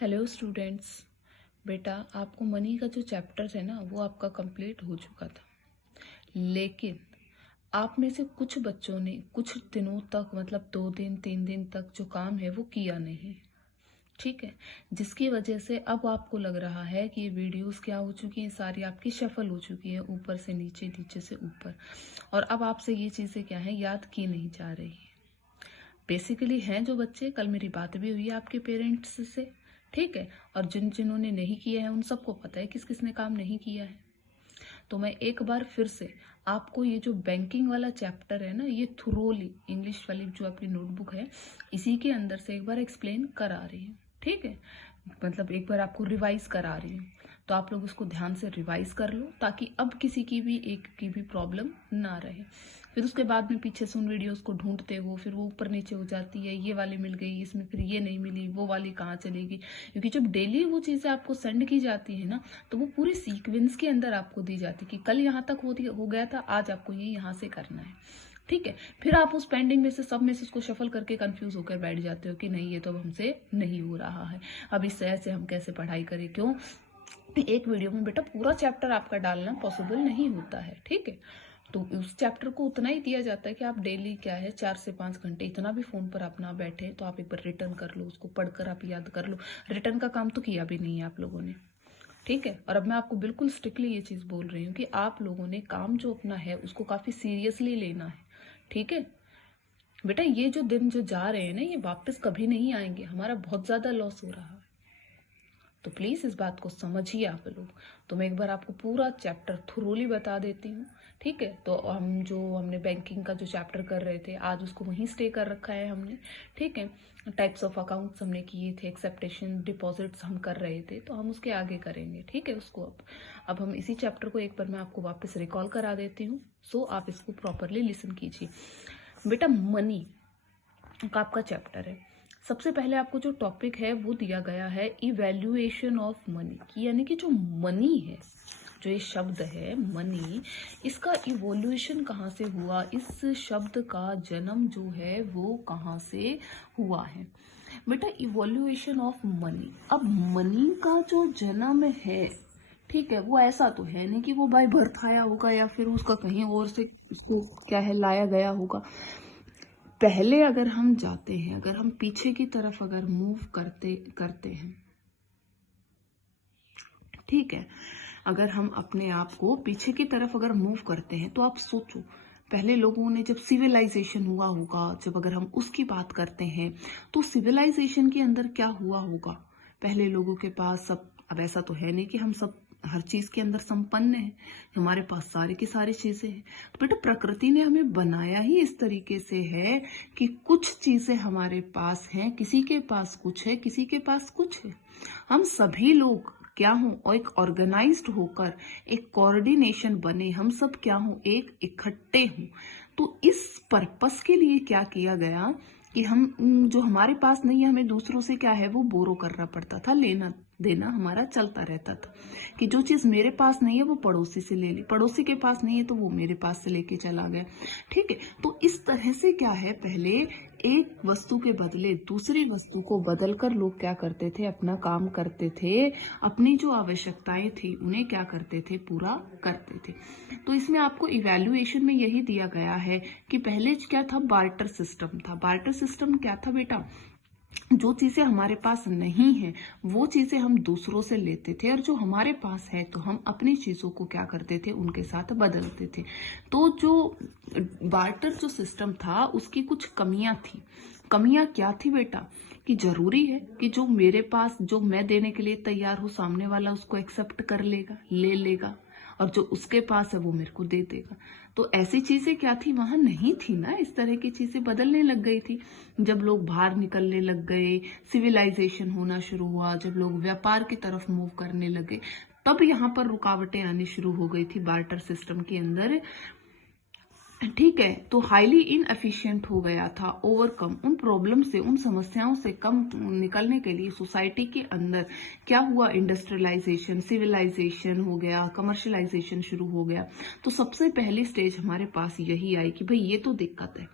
Hello students. बेटा, आपको money का जो चैप्टर है ना वो आपका कंप्लीट हो चुका था, लेकिन आप में से कुछ बच्चों ने कुछ दिनों तक मतलब 2 दिन 3 दिन तक जो काम है वो किया नहीं। ठीक है, जिसकी वजह से अब आपको लग रहा है कि ये वीडियोस क्या हो चुकी हैं, सारी आपकी शफल हो चुकी है, ऊपर से नीचे नीचे से ऊपर, और अब आपसे ये चीज़ें क्या है याद की नहीं जा रही। बेसिकली हैं जो बच्चे, कल मेरी बात भी हुई है आपके पेरेंट्स से, ठीक है, और जिन्होंने नहीं किया है उन सबको पता है किस किस ने काम नहीं किया है। तो मैं एक बार फिर से आपको ये जो बैंकिंग वाला चैप्टर है ना, ये थोरोली इंग्लिश वाली जो आपकी नोटबुक है इसी के अंदर से एक बार एक्सप्लेन करा रही हूँ। ठीक है, मतलब एक बार आपको रिवाइज करा रही हूँ, तो आप लोग उसको ध्यान से रिवाइज कर लो ताकि अब किसी की भी एक की भी प्रॉब्लम ना रहे। फिर उसके बाद में पीछे से उन वीडियोस को ढूंढते हो, फिर वो ऊपर नीचे हो जाती है, ये वाली मिल गई इसमें, फिर ये नहीं मिली, वो वाली कहाँ चलेगी, क्योंकि जब डेली वो चीज़ें आपको सेंड की जाती है ना तो वो पूरी सीक्वेंस के अंदर आपको दी जाती है कि कल यहाँ तक हो गया था, आज आपको ये यहाँ से करना है। ठीक है, फिर आप उस पेंडिंग में से सब में से उसको शफल करके कंफ्यूज होकर बैठ जाते हो कि नहीं ये तो अब हमसे नहीं हो रहा है, अब इससे ऐसे हम कैसे पढ़ाई करें। क्यों, एक वीडियो में बेटा पूरा चैप्टर आपका डालना पॉसिबल नहीं होता है। ठीक है, तो उस चैप्टर को उतना ही दिया जाता है कि आप डेली क्या है 4 से 5 घंटे, इतना भी फोन पर आप ना बैठे तो आप एक बार रिटर्न कर लो, उसको पढ़कर आप याद कर लो। रिटर्न का काम तो किया भी नहीं है आप लोगों ने। ठीक है, और अब मैं आपको बिल्कुल स्ट्रिक्टली ये चीज़ बोल रही हूँ कि आप लोगों ने काम जो अपना है उसको काफ़ी सीरियसली लेना है। ठीक है बेटा, ये जो दिन जो जा रहे हैं ना ये वापस कभी नहीं आएंगे, हमारा बहुत ज़्यादा लॉस हो रहा है, तो प्लीज़ इस बात को समझिए आप लोग। तो मैं एक बार आपको पूरा चैप्टर थोरोली बता देती हूँ। ठीक है, तो हमने बैंकिंग का जो चैप्टर कर रहे थे आज उसको वहीं स्टे कर रखा है हमने। ठीक है, टाइप्स ऑफ अकाउंट्स हमने किए थे, एक्सेप्टेशन डिपॉजिट्स हम कर रहे थे, तो हम उसके आगे करेंगे। ठीक है, उसको अब हम इसी चैप्टर को एक बार मैं आपको वापस रिकॉल करा देती हूँ, सो आप इसको प्रॉपरली लिसन कीजिए। बेटा, मनी का आपका चैप्टर है। सबसे पहले आपको जो टॉपिक है वो दिया गया है इवैल्यूएशन ऑफ मनी की, यानी कि जो मनी है, जो ये शब्द है मनी, इसका इवोल्यूशन कहाँ से हुआ, इस शब्द का जन्म जो है वो कहाँ से हुआ है। बेटा, इवोल्यूएशन ऑफ मनी, अब मनी का जो जन्म है, ठीक है, वो ऐसा तो है नहीं कि वो बाय बर्थ आया होगा या फिर उसका कहीं और से उसको क्या है लाया गया होगा। पहले अगर हम जाते हैं, अगर हम पीछे की तरफ अगर मूव करते करते हैं, ठीक है, अगर हम अपने आप को पीछे की तरफ अगर मूव करते हैं तो आप सोचो पहले लोगों ने जब सिविलाइजेशन हुआ होगा, जब अगर हम उसकी बात करते हैं तो सिविलाइजेशन के अंदर क्या हुआ होगा। पहले लोगों के पास सब, अब ऐसा तो है नहीं कि हम सब हर चीज के अंदर संपन्न है, हमारे पास सारी की सारी चीजें हैं। तो बेटा प्रकृति ने हमें बनाया ही इस तरीके से है कि कुछ चीजें हमारे पास हैं, किसी के पास कुछ है, किसी के पास कुछ है। हम सभी लोग क्या हो, और एक ऑर्गेनाइज्ड होकर एक कोऑर्डिनेशन बने, हम सब क्या हो, एक इकट्ठे हों। तो इस पर्पस के लिए क्या किया गया कि हम जो हमारे पास नहीं है हमें दूसरों से क्या है वो बोरो करना पड़ता था, लेना देना हमारा चलता रहता था कि जो चीज मेरे पास नहीं है वो पड़ोसी से ले ली, पड़ोसी के पास नहीं है तो वो मेरे पास से लेके चला गया। ठीक है, तो इस तरह से क्या है, पहले एक वस्तु के बदले दूसरी वस्तु को बदलकर लोग क्या करते थे, अपना काम करते थे, अपनी जो आवश्यकताएं थी उन्हें क्या करते थे, पूरा करते थे। तो इसमें आपको इवैल्यूएशन में यही दिया गया है कि पहले क्या था, बार्टर सिस्टम था। बार्टर सिस्टम क्या था बेटा, जो चीजें हमारे पास नहीं है वो चीजें हम दूसरों से लेते थे, और जो हमारे पास है तो हम अपनी चीजों को क्या करते थे, उनके साथ बदलते थे। तो जो बार्टर जो सिस्टम था उसकी कुछ कमियां थी। कमियां क्या थी बेटा, कि जरूरी है कि जो मेरे पास, जो मैं देने के लिए तैयार हूं, सामने वाला उसको एक्सेप्ट कर लेगा, ले लेगा, और जो उसके पास है वो मेरे को दे देगा। तो ऐसी चीजें क्या थी, वहां नहीं थी ना, इस तरह की चीजें बदलने लग गई थी जब लोग बाहर निकलने लग गए, सिविलाइजेशन होना शुरू हुआ, जब लोग व्यापार की तरफ मूव करने लगे, तब यहाँ पर रुकावटें आनी शुरू हो गई थी बार्टर सिस्टम के अंदर। ठीक है, तो हाईली इनएफिशिएंट हो गया था। ओवरकम, उन प्रॉब्लम से, उन समस्याओं से कम निकलने के लिए सोसाइटी के अंदर क्या हुआ, इंडस्ट्रियलाइजेशन, सिविलाइजेशन हो गया, कमर्शलाइजेशन शुरू हो गया। तो सबसे पहली स्टेज हमारे पास यही आई कि भाई ये तो दिक्कत है।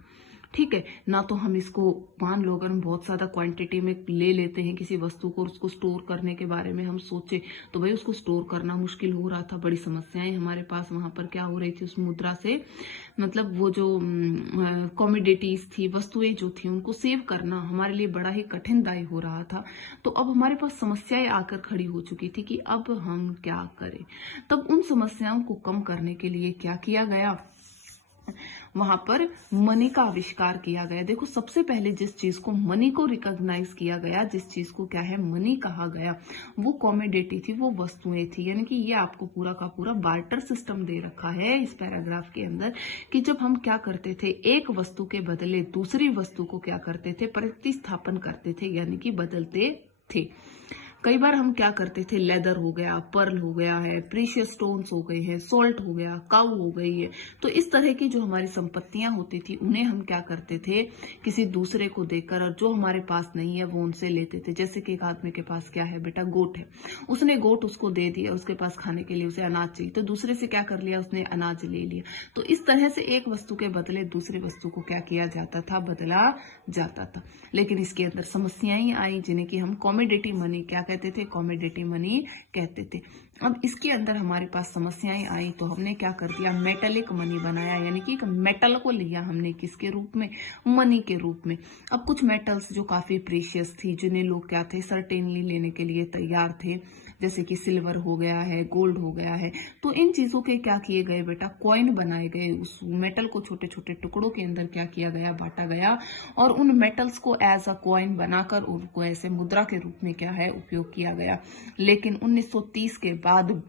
ठीक है ना। तो हम इसको मान लो अगर हम बहुत ज्यादा क्वांटिटी में ले लेते हैं किसी वस्तु को, उसको स्टोर करने के बारे में हम सोचे तो भाई उसको स्टोर करना मुश्किल हो रहा था, बड़ी समस्याएं हमारे पास वहां पर क्या हो रही थी उस मुद्रा से, मतलब वो जो कॉमोडिटीज थी, वस्तुएं जो थी, उनको सेव करना हमारे लिए बड़ा ही कठिनदायी हो रहा था। तो अब हमारे पास समस्याएं आकर खड़ी हो चुकी थी कि अब हम क्या करें। तब उन समस्याओं को कम करने के लिए क्या किया गया, वहां पर मनी का आविष्कार किया गया। देखो सबसे पहले जिस चीज को मनी को रिकॉग्नाइज किया गया, जिस चीज को क्या है मनी कहा गया, वो कॉमोडिटी थी, वो वस्तुएं थी। यानी कि ये आपको पूरा का पूरा बार्टर सिस्टम दे रखा है इस पैराग्राफ के अंदर कि जब हम क्या करते थे, एक वस्तु के बदले दूसरी वस्तु को क्या करते थे, प्रतिस्थापन करते थे, यानी कि बदलते थे। कई बार हम क्या करते थे, लेदर हो गया, पर्ल हो गया है, प्रीशियस स्टोन्स हो गए हैं, सोल्ट हो गया, काऊ हो गई है, तो इस तरह की जो हमारी संपत्तियां होती थी उन्हें हम क्या करते थे, किसी दूसरे को देकर, और जो हमारे पास नहीं है वो उनसे लेते थे। जैसे कि एक आदमी के पास क्या है बेटा, गोट है, उसने गोट उसको दे दिया, उसके पास खाने के लिए उसे अनाज चाहिए, तो दूसरे से क्या कर लिया, उसने अनाज ले लिया। तो इस तरह से एक वस्तु के बदले दूसरी वस्तु को क्या किया जाता था, बदला जाता था। लेकिन इसके अंदर समस्याएं आई जिन्हें कि हम कॉमोडिटी मनी क्या कहते थे, कॉमोडिटी मनी कहते थे। अब इसके अंदर हमारे पास समस्याएं आई तो हमने क्या कर दिया, मेटेलिक मनी बनाया, यानी कि एक मेटल को लिया हमने किसके रूप में, मनी के रूप में। अब कुछ मेटल्स जो काफी प्रीशियस थी, जिन्हें लोग क्या थे, सर्टेनली लेने के लिए तैयार थे, जैसे कि सिल्वर हो गया है, गोल्ड हो गया है, तो इन चीजों के क्या किए गए बेटा, कॉइन बनाए गए। उस मेटल को छोटे छोटे टुकड़ों के अंदर क्या किया गया, बांटा गया, और उन मेटल्स को एज अ कॉइन बनाकर उनको ऐसे मुद्रा के रूप में क्या है, उपयोग किया गया। लेकिन 1930 के बाद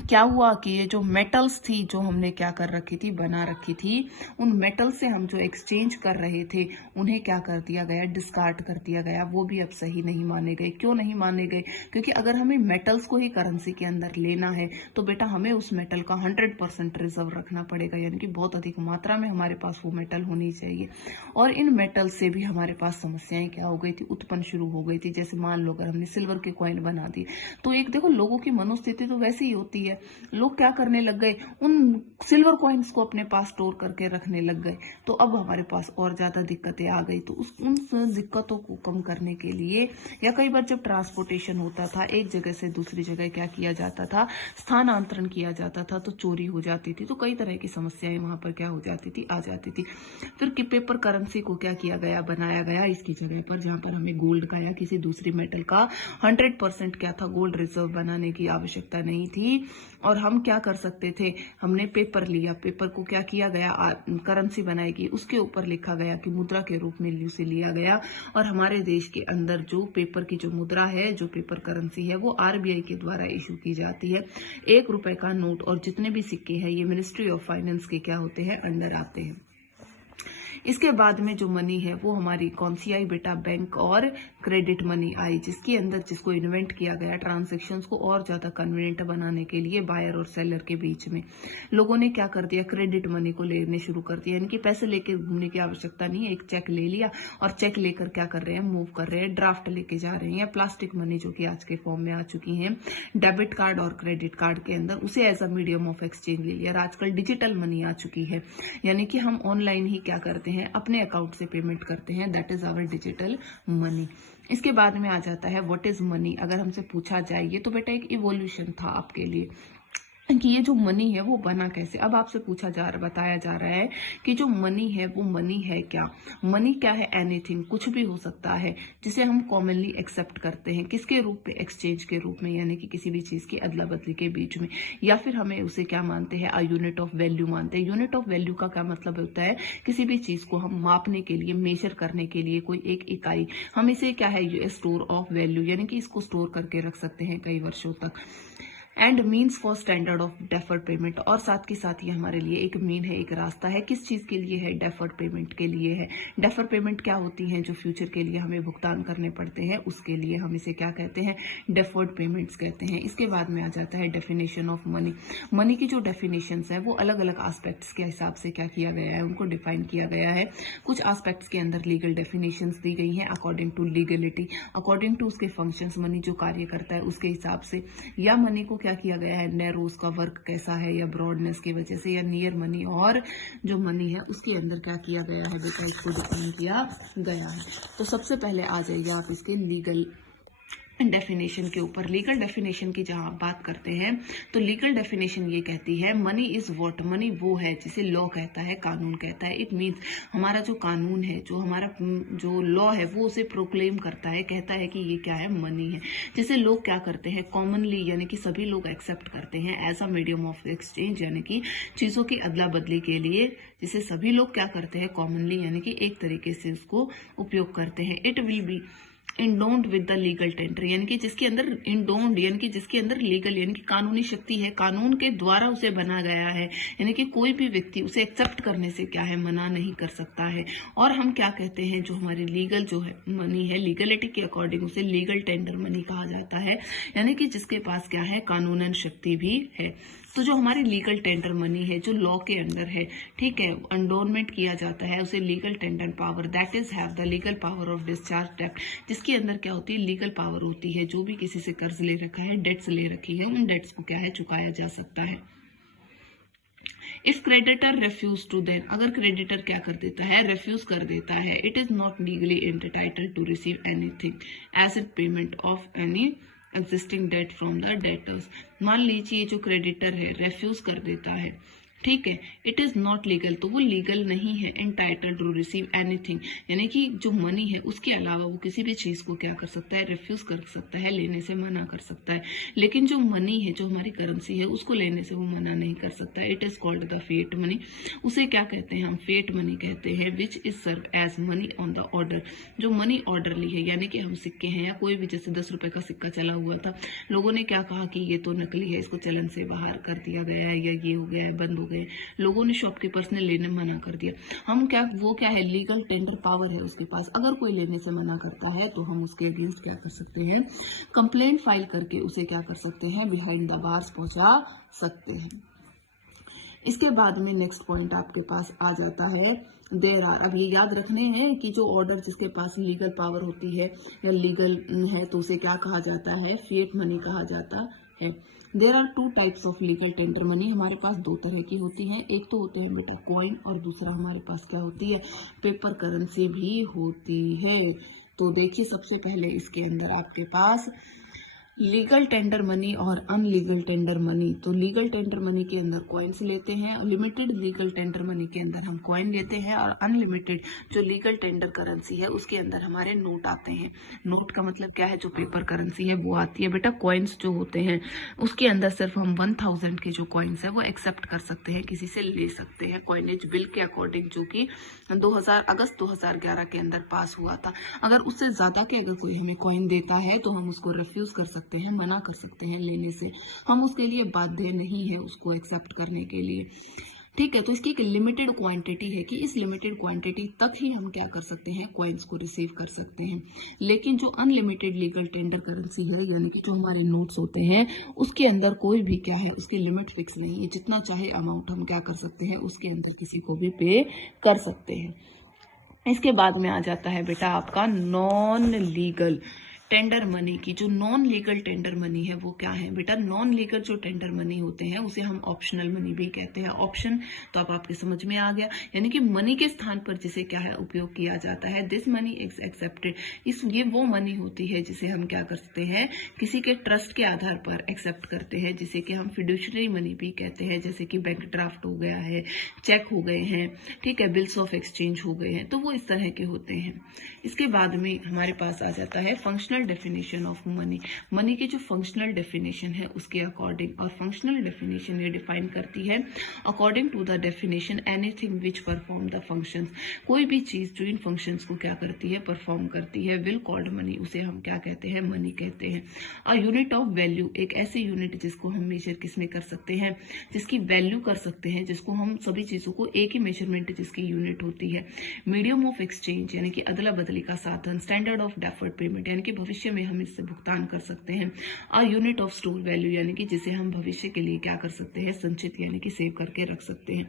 क्या हुआ कि ये जो मेटल्स थी, जो हमने क्या कर रखी थी, बना रखी थी, उन मेटल से हम जो एक्सचेंज कर रहे थे उन्हें क्या कर दिया गया, डिस्कार्ड कर दिया गया। वो भी अब सही नहीं माने गए। क्यों नहीं माने गए, क्योंकि अगर हमें मेटल्स को ही करेंसी के अंदर लेना है तो बेटा हमें उस मेटल का 100% रिजर्व रखना पड़ेगा, यानी कि बहुत अधिक मात्रा में हमारे पास वो मेटल होनी चाहिए। और इन मेटल से भी हमारे पास समस्याएं क्या हो गई थी, उत्पन्न शुरू हो गई थी। जैसे मान लो अगर हमने सिल्वर के कॉइन बना दिए तो एक देखो लोगों की मनोस्थिति तो वैसे ही होती है, लोग क्या करने लग गए, उन सिल्वर कॉइन्स को अपने पास स्टोर करके रखने लग गए। तो अब हमारे पास और ज्यादा दिक्कतें आ गई। तो उन दिक्कतों को कम करने के लिए, या कई बार जब ट्रांसपोर्टेशन होता था, एक जगह से दूसरी जगह क्या किया जाता था, स्थानांतरण किया जाता था, तो चोरी हो जाती थी, तो कई तरह की समस्याएं वहां पर क्या हो जाती थी, आ जाती थी। फिर कि पेपर करेंसी को क्या किया गया, बनाया गया इसकी जगह पर, जहां पर हमें गोल्ड का या किसी दूसरी मेटल का 100% क्या था, गोल्ड रिजर्व बनाने की आवश्यकता नहीं थी। और हम क्या कर सकते थे, हमने पेपर लिया, पेपर को क्या किया गया, करेंसी बनाई गई, उसके ऊपर लिखा गया कि मुद्रा के रूप में उसे लिया गया। और हमारे देश के अंदर जो पेपर की जो मुद्रा है, जो पेपर करेंसी है, वो आरबीआई के द्वारा इशू की जाती है। 1 रुपए का नोट और जितने भी सिक्के हैं ये मिनिस्ट्री ऑफ फाइनेंस के क्या होते हैं, अंडर आते हैं। इसके बाद में जो मनी है वो हमारी कौन सी आई बेटा, बैंक और क्रेडिट मनी आई, जिसके अंदर जिसको इन्वेंट किया गया ट्रांजैक्शंस को और ज्यादा कन्वीनियंट बनाने के लिए बायर और सेलर के बीच में। लोगों ने क्या कर दिया, क्रेडिट मनी को लेने शुरू कर दिया, यानी कि पैसे लेके घूमने की आवश्यकता नहीं है, एक चेक ले लिया और चेक लेकर क्या कर रहे हैं, मूव कर रहे हैं, ड्राफ्ट लेके जा रहे हैं। प्लास्टिक मनी जो कि आज के फॉर्म में आ चुकी है, डेबिट कार्ड और क्रेडिट कार्ड के अंदर, उसे as a medium of exchange ले लिया। आजकल डिजिटल मनी आ चुकी है, यानी कि हम ऑनलाइन ही क्या करते हैं, अपने अकाउंट से पेमेंट करते हैं, that is our digital money. इसके बाद में आ जाता है व्हाट इज मनी। अगर हमसे पूछा जाए, ये तो बेटा एक इवोल्यूशन था आपके लिए कि ये जो मनी है वो बना कैसे। अब आपसे बताया जा रहा है कि जो मनी है वो मनी है क्या। मनी क्या है, एनीथिंग, कुछ भी हो सकता है जिसे हम कॉमनली एक्सेप्ट करते हैं, किसके रूप में, एक्सचेंज के रूप में, यानी कि किसी भी चीज की अदला बदली के बीच में। या फिर हमें उसे क्या मानते हैं, अ यूनिट ऑफ वैल्यू मानते हैं। यूनिट ऑफ वैल्यू का क्या मतलब होता है, किसी भी चीज को हम मापने के लिए, मेजर करने के लिए कोई एक इकाई, हम इसे क्या है, स्टोर ऑफ वैल्यू, यानी कि इसको स्टोर करके रख सकते हैं कई वर्षों तक। And means for standard of deferred payment, और साथ के साथ ये हमारे लिए एक मीन है, एक रास्ता है, किस चीज के लिए है, डेफर्ड पेमेंट के लिए है। डेफर्ड पेमेंट क्या होती है, जो फ्यूचर के लिए हमें भुगतान करने पड़ते हैं, उसके लिए हम इसे क्या कहते हैं, डेफर्ड पेमेंट्स कहते हैं। इसके बाद में आ जाता है डेफिनेशन ऑफ मनी। मनी की जो डेफिनेशन है वो अलग अलग एस्पेक्ट्स के हिसाब से क्या किया गया है, उनको डिफाइन किया गया है। कुछ एस्पेक्ट्स के अंदर लीगल डेफिनेशन दी गई है according to legality, according to उसके फंक्शंस, मनी जो कार्य करता है उसके हिसाब से, या मनी को क्या किया गया है, नैरोस का वर्क कैसा है या ब्रॉडनेस की वजह से, या नियर मनी और जो मनी है उसके अंदर क्या किया गया है बेटा, इसको डिफाइन किया गया है। तो सबसे पहले आ जाइए आप इसके लीगल डेफिनेशन के ऊपर। लीगल डेफिनेशन की जहां आप बात करते हैं तो लीगल डेफिनेशन ये कहती है मनी इज व्हाट, मनी वो है जिसे लॉ कहता है, कानून कहता है। इट मीन्स हमारा जो कानून है, जो हमारा जो लॉ है वो उसे प्रोक्लेम करता है, कहता है कि ये क्या है, मनी है, जिसे लोग क्या करते हैं कॉमनली, यानी कि सभी लोग एक्सेप्ट करते हैं as a medium of exchange, यानी कि चीजों की अदला बदली के लिए, जिसे सभी लोग क्या करते हैं कॉमनली, यानी कि एक तरीके से उसको उपयोग करते हैं। It will be endowed with the legal tender, यानी कि जिसके अंदर इंडोन्ड यानी कि जिसके अंदर लीगल यानी कि कानूनी शक्ति है, कानून के द्वारा उसे बना गया है, यानी कि कोई भी व्यक्ति उसे एक्सेप्ट करने से क्या है, मना नहीं कर सकता है। और हम क्या कहते हैं, जो हमारी लीगल जो है मनी है, लीगलिटी के अकॉर्डिंग उसे लीगल टेंडर मनी कहा जाता है, यानी कि जिसके पास क्या है, कानूनन शक्ति भी है। तो जो हमारी लीगल टेंडर मनी है, जो लॉ के अंदर है, ठीक है, एंडोनमेंट किया जाता है उसे legal tender power, that is have the legal power of discharge डेब्ट, जिसके अंदर क्या होती है, लीगल पावर होती है, जो भी किसी से कर्ज ले रखा है, डेट्स ले रखी है, उन डेट्स को क्या है, चुकाया जा सकता है। If creditor refuse to, then अगर क्रेडिटर क्या कर देता है, रेफ्यूज कर देता है, it is not legally entitled to receive anything as it payment of any existing debt from the debtors. मान लीजिए जो क्रेडिटर है रेफ्यूज कर देता है, ठीक है, इट इज नॉट लीगल, तो वो लीगल नहीं है एंटाइटल्ड टू रिसीव एनीथिंग, यानी कि जो मनी है उसके अलावा वो किसी भी चीज को क्या कर सकता है, रिफ्यूज कर सकता है, लेने से मना कर सकता है। लेकिन जो मनी है, जो हमारी करेंसी है, उसको लेने से वो मना नहीं कर सकता। It is called the fiat money, उसे क्या कहते हैं हम, फिएट मनी कहते हैं, which is serve as money on the order, जो मनी ऑर्डर ली है, यानी कि हम सिक्के हैं या कोई भी, जैसे 10 रुपए का सिक्का चला हुआ था, लोगों ने क्या कहा कि ये तो नकली है, इसको चलन से बाहर कर दिया गया है, या ये हो गया है, बंद हो गए, लोगों ने, शॉपकीपर्स ने लेने मना कर दिया। हम क्या, वो क्या है, लीगल टेंडर पावर है उसके पास, अगर कोई लेने से मना करता है तो हम उसके अगेंस्ट क्या कर सकते हैं, कंप्लेंट फाइल करके उसे क्या कर सकते हैं, बिहाइंड द बार्स पहुंचा सकते हैं। इसके बाद में नेक्स्ट पॉइंट आपके पास आ जाता है, देयर आर, अब ये याद रखने हैं कि जो ऑर्डर जिसके पास लीगल पावर होती है या लीगल है तो उसे क्या कहा जाता है, फिएट मनी कहा जाता है। There are 2 types of legal tender money, हमारे पास 2 तरह की होती हैं, एक तो होते हैं बेटा कॉइन, और दूसरा हमारे पास क्या होती है, पेपर करेंसी भी होती है। तो देखिए सबसे पहले इसके अंदर आपके पास लीगल टेंडर मनी और अनलीगल टेंडर मनी। तो लीगल टेंडर मनी के अंदर कॉइन्स लेते हैं, लिमिटेड लीगल टेंडर मनी के अंदर हम कॉइन लेते हैं, और अनलिमिटेड जो लीगल टेंडर करेंसी है उसके अंदर हमारे नोट आते हैं। नोट का मतलब क्या है, जो पेपर करेंसी है वो आती है। बेटा कॉइन्स जो होते हैं उसके अंदर सिर्फ हम 1000 के जो कॉइन्स है वो एक्सेप्ट कर सकते हैं, किसी से ले सकते हैं कॉइनेज बिल के अकॉर्डिंग, जो कि अगस्त 2011 के अंदर पास हुआ था। अगर उससे ज्यादा के अगर कोई हमें कॉइन देता है तो हम उसको रिफ्यूज कर सकते हैं, मना कर सकते हैं लेने से, हम उसके लिए बाध्य नहीं है उसको एक्सेप्ट करने के लिए, ठीक है। तो इसकी एक लिमिटेड क्वांटिटी है कि इस लिमिटेड क्वांटिटी तक ही हम क्या कर सकते हैं, कॉइन्स को रिसीव कर सकते हैं। लेकिन जो अनलिमिटेड लीगल टेंडर करेंसी है, यानी कि जो हमारे नोट्स होते हैं, उसके अंदर कोई भी क्या है, उसकी लिमिट फिक्स नहीं है, जितना चाहे अमाउंट हम क्या कर सकते हैं, उसके अंदर किसी को भी पे कर सकते हैं। इसके बाद में आ जाता है बेटा आपका नॉन लीगल टेंडर मनी की। जो नॉन लीगल टेंडर मनी है वो क्या है बेटा, नॉन लीगल जो टेंडर मनी होते हैं उसे हम ऑप्शनल मनी भी कहते हैं। ऑप्शन तो अब आपके समझ में आ गया, यानी कि मनी के स्थान पर जिसे क्या है उपयोग किया जाता है। दिस मनी इज एक्सेप्टेड, ये वो मनी होती है जिसे हम क्या कर सकते हैं, किसी के ट्रस्ट के आधार पर एक्सेप्ट करते हैं, जिसे कि हम फिड्यूशरी मनी भी कहते हैं, जैसे कि बैंक ड्राफ्ट हो गया है, चेक हो गए हैं, ठीक है, बिल्स ऑफ एक्सचेंज हो गए हैं, तो वो इस तरह के होते हैं। इसके बाद में हमारे पास आ जाता है functional definition of money. Money की जो फंक्शनल डेफिनेशन है उसके अकॉर्डिंग, और फंक्शनल डेफिनेशन ये डिफाइन करती है according to the definition anything which perform the functions, कोई भी चीज जो इन फंक्शंस को क्या करती है, परफॉर्म करती है, विल कॉल्ड मनी, उसे हम क्या कहते हैं, मनी कहते हैं। अ यूनिट ऑफ वैल्यू, एक ऐसी यूनिट जिसको हम मेजर किस में कर सकते हैं, जिसकी वैल्यू कर सकते हैं, जिसको हम सभी चीजों को एक ही मेजरमेंट जिसकी यूनिट होती है। मीडियम ऑफ एक्सचेंज यानी कि अदला बदली का साधन। स्टैंडर्ड ऑफ डेफर्ड पेमेंट यानी कि भविष्य में हम इससे भुगतान कर सकते हैं। A unit of store value यानी कि जिसे हम भविष्य के लिए क्या कर सकते हैं, संचित यानी कि सेव करके रख सकते हैं।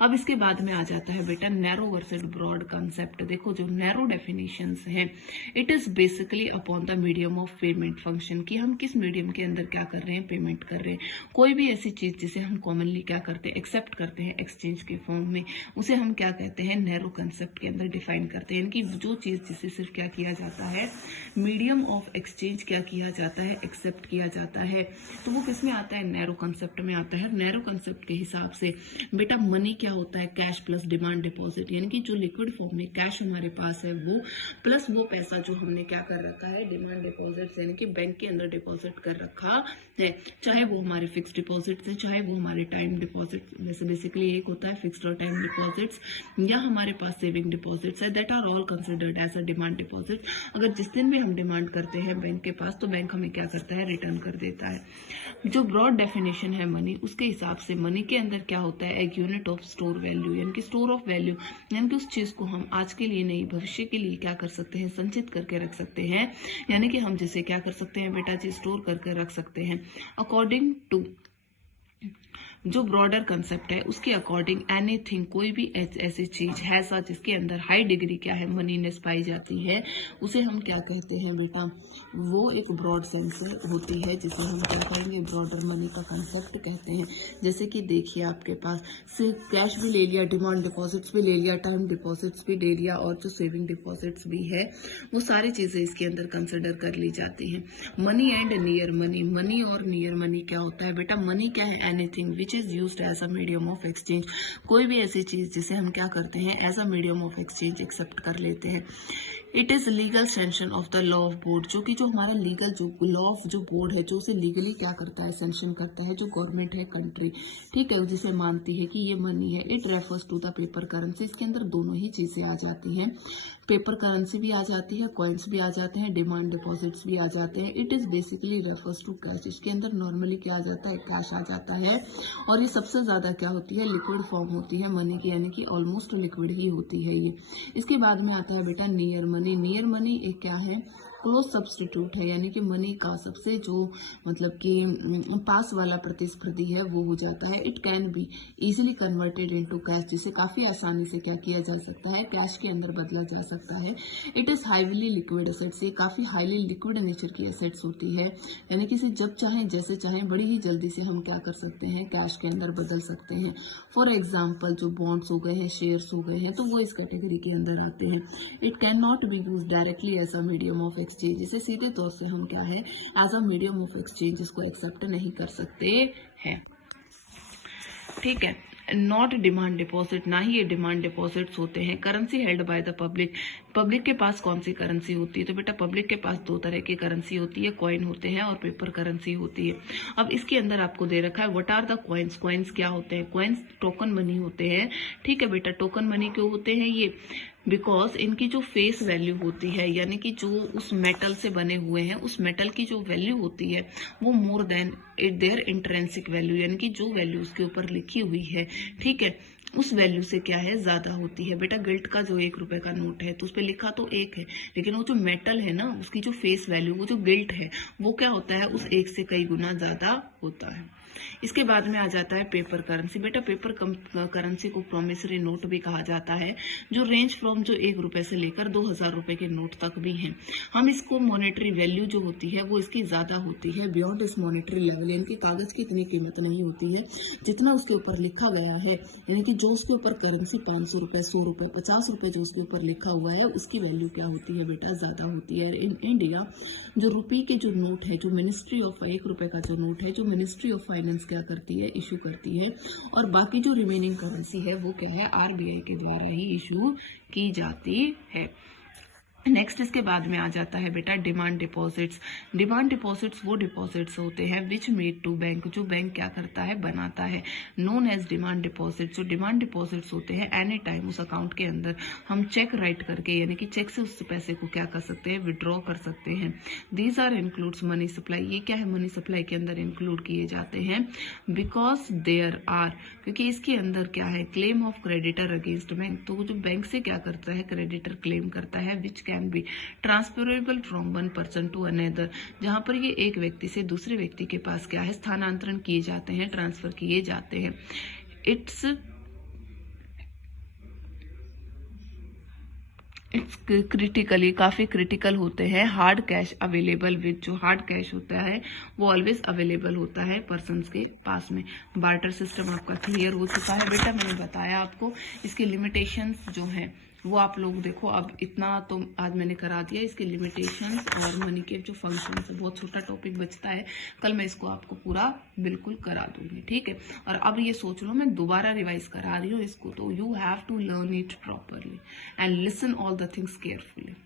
अब इसके बाद में आ जाता है बेटा नैरो वर्सेस ब्रॉड कंसेप्ट। देखो जो नैरो डेफिनेशंस हैं, it is basically upon the medium of payment function, कि हम किस मीडियम के अंदर क्या कर रहे हैं, पेमेंट कर रहे हैं। कोई भी ऐसी चीज जिसे हम कॉमनली क्या करते हैं, एक्सेप्ट करते हैं एक्सचेंज के फॉर्म में, उसे हम क्या कहते हैं, नैरो कंसेप्ट के अंदर डिफाइन करते हैं। यानी कि जो चीज जिसे सिर्फ क्या किया जाता है, मीडियम ऑफ एक्सचेंज क्या किया जाता है, एक्सेप्ट किया जाता है, तो वो किस में आता है, नैरो कंसेप्ट में आता है। नैरो कंसेप्ट के हिसाब से बेटा मनी क्या होता है, कैश प्लस डिमांड डिपॉजिट, यानी कि जो लिक्विड फॉर्म में कैश हमारे पास है वो प्लस वो पैसा जो हमने क्या कर रखा है, डिमांड डिपॉजिट यानी कि बैंक के अंदर डिपॉजिट कर रखा है, चाहे वो हमारे फिक्स डिपॉजिट है, चाहे वो हमारे टाइम डिपॉजिट, वैसे बेसिकली एक होता है फिक्स्ड और टाइम डिपॉजिट्स, या हमारे पास सेविंग डिपॉजिट्स है, that are all considered as a demand deposit. अगर जिस दिन भी हम डिमांड करते हैं बैंक के पास, तो बैंक हमें क्या करता है, रिटर्न कर देता है। जो ब्रॉड डेफिनेशन है मनी, उसके हिसाब से मनी के अंदर क्या होता है, एक यूनिट ऑफ स्टोर वैल्यू, यानी कि स्टोर ऑफ वैल्यू, यानी कि उस चीज को हम आज के लिए नहीं भविष्य के लिए क्या कर सकते हैं, संचित करके रख सकते हैं। यानी कि हम जिसे क्या कर सकते हैं बेटा जी, स्टोर करके रख सकते हैं। अकॉर्डिंग टू जो ब्रॉडर कंसेप्ट है उसके अकॉर्डिंग एनीथिंग, कोई भी ऐसी चीज है सा जिसके अंदर हाई डिग्री क्या है, मनीनेस पाई जाती है, उसे हम क्या कहते हैं बेटा, वो एक ब्रॉड सेंस होती है, जिसे हम क्या करेंगे, ब्रॉडर मनी का कंसेप्ट कहते हैं। जैसे कि देखिए आपके पास सिर्फ कैश भी ले लिया, डिमांड डिपॉजिट्स भी ले लिया, टाइम डिपॉजिट्स भी ले लिया, और जो सेविंग डिपॉजिट्स भी है, वो सारी चीजें इसके अंदर कंसिडर कर ली जाती हैं। Money and near money, money और नियर मनी क्या होता है बेटा, मनी क्या है, anything which is used as a medium of exchange, कोई भी ऐसी चीज जिसे हम क्या करते हैं, as a medium of exchange accept कर लेते हैं। It is legal sanction of the law of board, जो कि जो हमारा लीगल जो लॉ ऑफ जो बोर्ड है, जो उसे लीगली क्या करता है, सैंक्शन करता है, जो गवर्नमेंट है कंट्री, ठीक है, जिसे मानती है कि ये मनी है। It refers to the paper currency, इसके अंदर दोनों ही चीजें आ जाती हैं, पेपर करेंसी भी आ जाती है, कॉइन्स भी आ जाते हैं, डिमांड डिपॉजिट्स भी आ जाते हैं। It is basically refers to cash, इसके अंदर नॉर्मली क्या आ जाता है, कैश आ जाता है, और ये सबसे ज्यादा क्या होती है, लिक्विड फॉर्म होती है मनी की, यानी कि ऑलमोस्ट लिक्विड ही होती है ये। इसके बाद में आता है बेटा नियर मनी। नियर मनी एक क्या है, क्लोज सब्सटीट्यूट है, यानी कि मनी का सबसे जो मतलब कि पास वाला प्रतिस्पर्धी है वो हो जाता है। It can be easily converted into cash, जिसे काफी आसानी से क्या किया जा सकता है, कैश के अंदर बदला जा सकता है। It is highly liquid assets, ये काफी हाईली लिक्विड नेचर की एसेट्स होती है, यानी कि इसे जब चाहें जैसे चाहें बड़ी ही जल्दी से हम क्या कर सकते हैं, कैश के अंदर बदल सकते हैं। फॉर एग्जाम्पल जो बॉन्ड्स हो गए हैं, शेयर्स हो गए हैं, तो वो इस कैटेगरी के अंदर आते हैं। It can not be use directly as a medium of exchange, इसे सीधे तौर से हम क्या है, as a medium of exchange इसको एक्सेप्ट नहीं कर सकते हैं, ठीक है। नॉट डिमांड डिपॉजिट, ना ही ये डिमांड डिपॉजिट्स होते हैं। Currency held by the public, public के पास कौन सी करेंसी होती है, तो बेटा पब्लिक के पास दो तरह की करेंसी होती है, कॉइन होते हैं और पेपर करेंसी होती है। अब इसके अंदर आपको दे रखा है what are the coins, coins क्या होते हैं, कॉइन्स टोकन मनी होते हैं, ठीक है बेटा। टोकन मनी क्यों होते हैं ये, बिकॉज इनकी जो फेस वैल्यू होती है, यानी कि जो उस मेटल से बने हुए हैं, उस मेटल की जो वैल्यू होती है वो more than their intrinsic value, यानी कि जो वैल्यू उसके ऊपर लिखी हुई है, ठीक है, उस वैल्यू से क्या है, ज्यादा होती है। बेटा गिल्ट का जो 1 रुपए का नोट है, तो उस पर लिखा तो 1 है, लेकिन वो जो मेटल है ना, उसकी जो फेस वैल्यू, वो जो गिल्ट है, वो क्या होता है, उस 1 से कई गुना ज्यादा होता है। इसके बाद में आ जाता है पेपर करेंसी। बेटा पेपर करेंसी को प्रोमिसरी नोट भी कहा जाता है, जो रेंज फ्रॉम जो 1 रुपए से लेकर 2000 रुपए के नोट तक भी हैं। हम इसको मॉनेटरी वैल्यू जो होती है वो इसकी ज्यादा होती है बियॉन्ड इस मॉनेटरी लेवल, यानी कि कागज की इतनी कीमत नहीं होती है जितना उसके ऊपर लिखा गया है, यानी कि जो उसके ऊपर करेंसी 500 रुपए, 100 रुपए, 50 रुपए जो उसके ऊपर लिखा हुआ है, उसकी वैल्यू क्या होती है बेटा, ज्यादा होती है। इन इंडिया जो रुपये के जो नोट है, जो मिनिस्ट्री ऑफ 1 रुपए का जो नोट है, जो मिनिस्ट्री ऑफ फाइनेंस क्या करती है, इशू करती है, और बाकी जो रिमेनिंग करेंसी है वो क्या है, आरबीआई के द्वारा ही इशू की जाती है। नेक्स्ट इसके बाद में आ जाता है बेटा डिमांड डिपॉजिट्स। डिमांड डिपॉजिट्स वो डिपॉजिट्स होते हैं विच मेड टू बैंक, जो बैंक क्या करता है, बनाता है, नोन एज डिमांड डिपॉजिट्स। जो डिमांड डिपॉजिट्स होते हैं एनी टाइम उस अकाउंट के अंदर हम चेक राइट करके, यानी कि चेक से उस पैसे को क्या कर सकते हैं, विड्रॉ कर सकते हैं। These are includes money supply, ये क्या है, मनी सप्लाई के अंदर इंक्लूड किए जाते हैं, बिकॉज देयर आर, क्योंकि इसके अंदर क्या है, claim of creditor against bank, तो जो बैंक से क्या करता है, क्रेडिटर क्लेम करता है, which can be transferable from one person to another, जहां पर ये एक व्यक्ति से दूसरे व्यक्ति के पास क्या है, स्थानांतरण किए जाते हैं, ट्रांसफर किए जाते हैं। इट्स क्रिटिकली, काफी क्रिटिकल होते हैं। हार्ड कैश अवेलेबल विद, जो हार्ड कैश होता है वो ऑलवेज अवेलेबल होता है पर्सन्स के पास में। बार्टर सिस्टम आपका क्लियर हो चुका है बेटा, मैंने बताया आपको इसके लिमिटेशंस जो हैं वो आप लोग देखो। अब इतना तो आज मैंने करा दिया, इसके लिमिटेशंस और मनी के जो फंक्शंस है, बहुत छोटा टॉपिक बचता है, कल मैं इसको आपको पूरा बिल्कुल करा दूंगी, ठीक है। और अब ये सोच लो मैं दोबारा रिवाइज करा रही हूँ इसको, तो you have to learn it properly and listen all the things carefully.